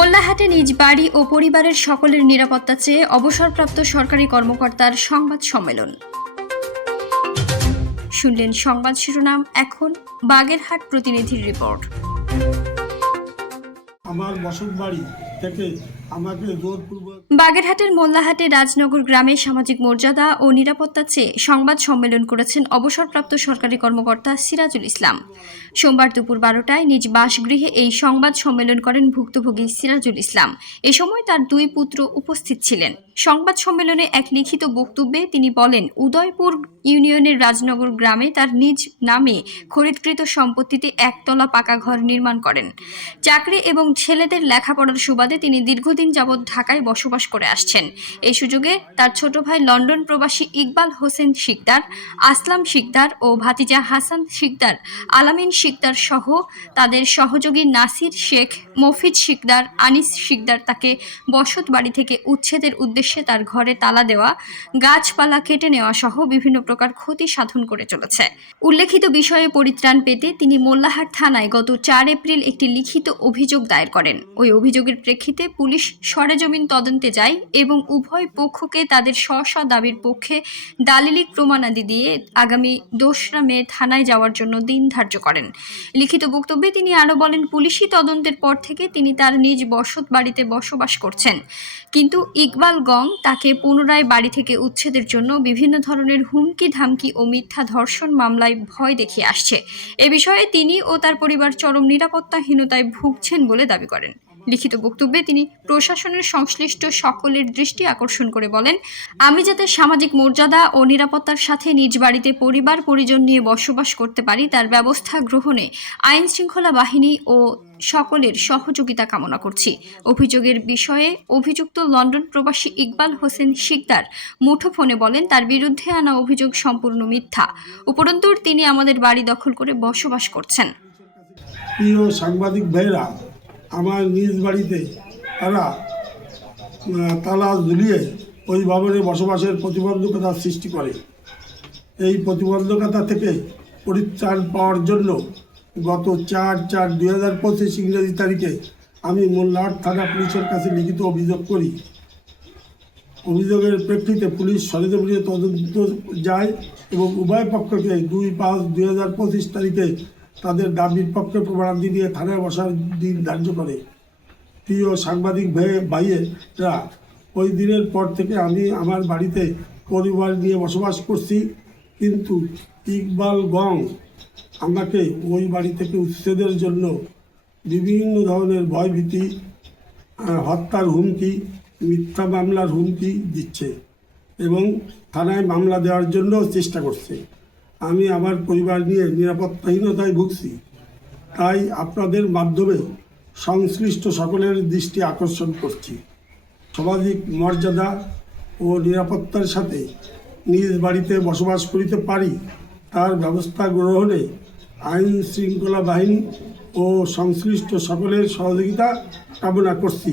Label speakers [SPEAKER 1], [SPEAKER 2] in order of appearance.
[SPEAKER 1] মোল্লাহাটে নিজ বাড়ি ও পরিবারের সকলের নিরাপত্তা চেয়ে অবসরপ্রাপ্ত সরকারি কর্মকর্তার সংবাদ সম্মেলন। শুনলেন সংবাদ শিরোনাম, এখন বাগেরহাট প্রতিনিধির রিপোর্ট।
[SPEAKER 2] আমার বসত বাড়ি থেকে আমাকে জোরপূর্বক
[SPEAKER 1] বাগেরহাটের মোল্লাহাটে রাজনগর গ্রামে সামাজিক মর্যাদা ও নিরাপত্তা চেয়ে সংবাদ সম্মেলন করেছেন অবসরপ্রাপ্ত সরকারি কর্মকর্তা সিরাজুল ইসলাম। সোমবার দুপুর বারোটায় নিজ বাসগৃহে এই সংবাদ সম্মেলন করেন ভুক্তভোগী সিরাজুল ইসলাম। এ সময় তার দুই পুত্র উপস্থিত ছিলেন। সংবাদ সম্মেলনে এক লিখিত বক্তব্যে তিনি বলেন, উদয়পুর ইউনিয়নের রাজনগর গ্রামে তার নিজ নামে খরিদকৃত সম্পত্তিতে একতলা পাকা ঘর নির্মাণ করেন। চাকরি এবং ছেলেদের লেখাপড়ার সুবাদে তিনি দীর্ঘদিন যাবৎ ঢাকায় বসবাস করে আসছেন। এই সুযোগে তার ছোট ভাই লন্ডন প্রবাসী ইকবাল হোসেন শিকদার, আসলাম শিকদার ও ভাতিজা হাসান শিকদার, আলামিন শিকদার সহ তাদের সহযোগী নাসির শেখ, মফিজ শিকদার, আনিস শিকদার তাকে বসত বাড়ি থেকে উচ্ছেদের উদ্দেশ্যে তার ঘরে তালা দেওয়া, গাছপালা কেটে নেওয়া সহ বিভিন্ন প্রকার ক্ষতি সাধন করে চলেছে। উল্লেখিত বিষয়ে পরিত্রাণ পেতে তিনি মোল্লাহাট থানায় গত চার এপ্রিল একটি লিখিত অভিযোগ দায়ের করেন। ওই অভিযোগের প্রেক্ষিতে পুলিশ সরেজমিন তদন্তে যায় এবং উভয় পক্ষকে তাদের স্ব স্ব দাবির পক্ষে দালিলিক প্রমাণাদি দিয়ে আগামী দোসরা মে থানায় যাওয়ার জন্য দিন ধার্য করেন। লিখিত বক্তব্যে তিনি আরও বলেন, পুলিশি তদন্তের পর থেকে তিনি তার নিজ বসত বাড়িতে বসবাস করছেন। কিন্তু ইকবাল গং তাকে পুনরায় বাড়ি থেকে উচ্ছেদের জন্য বিভিন্ন ধরনের হুমকি, ধামকি ও মিথ্যা ধর্ষণ মামলায় ভয় দেখিয়ে আসছে। এ বিষয়ে তিনি ও তার পরিবার চরম নিরাপত্তাহীনতায় ভুগছেন বলে দাবি করেন। লিখিত বক্তব্যে তিনি প্রশাসনের সংশ্লিষ্ট সকলের দৃষ্টি আকর্ষণ করে বলেন, আমি যাতে সামাজিক মর্যাদা ও নিরাপত্তার সাথে নিজ বাড়িতে পরিবার পরিজন নিয়ে বসবাস করতে পারি, তার ব্যবস্থা গ্রহণে আইন শৃঙ্খলা বাহিনী ও সকলের সহযোগিতা কামনা করছি। অভিযোগের বিষয়ে অভিযুক্ত লন্ডন প্রবাসী ইকবাল হোসেন শিকদার মুঠোফোনে বলেন, তার বিরুদ্ধে আনা অভিযোগ সম্পূর্ণ মিথ্যা। উপরন্তু তিনি আমাদের বাড়ি দখল করে বসবাস করছেন।
[SPEAKER 2] প্রিয় সাংবাদিক ভাইরা আমার নিজ বাড়িতে তারা তালা ঝুলিয়ে ওই ভবনে বসবাসের প্রতিবন্ধকতা সৃষ্টি করে। এই প্রতিবন্ধকতা থেকে পরিত্রাণ পাওয়ার জন্য গত চার চার দুই হাজার পঁচিশ ইংরেজি তারিখে আমি মোল্লাহাট থানা পুলিশের কাছে লিখিত অভিযোগ করি। অভিযোগের প্রেক্ষিতে পুলিশ সরেজমিনে তদন্ত যায় এবং উভয় পক্ষকে দুই পাঁচ দুই হাজার পঁচিশ তারিখে তাদের দাবির পক্ষে প্রমাণাদি দিয়ে থানায় বসার দিন ধার্য করে। প্রিয় সাংবাদিক ভাই, ভাইয়েরা, ওই দিনের পর থেকে আমি আমার বাড়িতে পরিবার নিয়ে বসবাস করছি। কিন্তু ইকবাল গং আমাকে ওই বাড়ি থেকে উচ্ছেদের জন্য বিভিন্ন ধরনের ভয়ভীতি হত্যার হুমকি, মিথ্যা মামলার হুমকি দিচ্ছে এবং থানায় মামলা দেওয়ার জন্য চেষ্টা করছে। আমি আমার পরিবার নিয়ে নিরাপত্তাহীনতায় ভুগছি। তাই আপনাদের মাধ্যমে সংশ্লিষ্ট সকলের দৃষ্টি আকর্ষণ করছি। সামাজিক মর্যাদা ও নিরাপত্তার সাথে নিজ বাড়িতে বসবাস করিতে পারি, তার ব্যবস্থা গ্রহণে আইন শৃঙ্খলা বাহিনী ও সংশ্লিষ্ট সকলের সহযোগিতা কামনা করছি।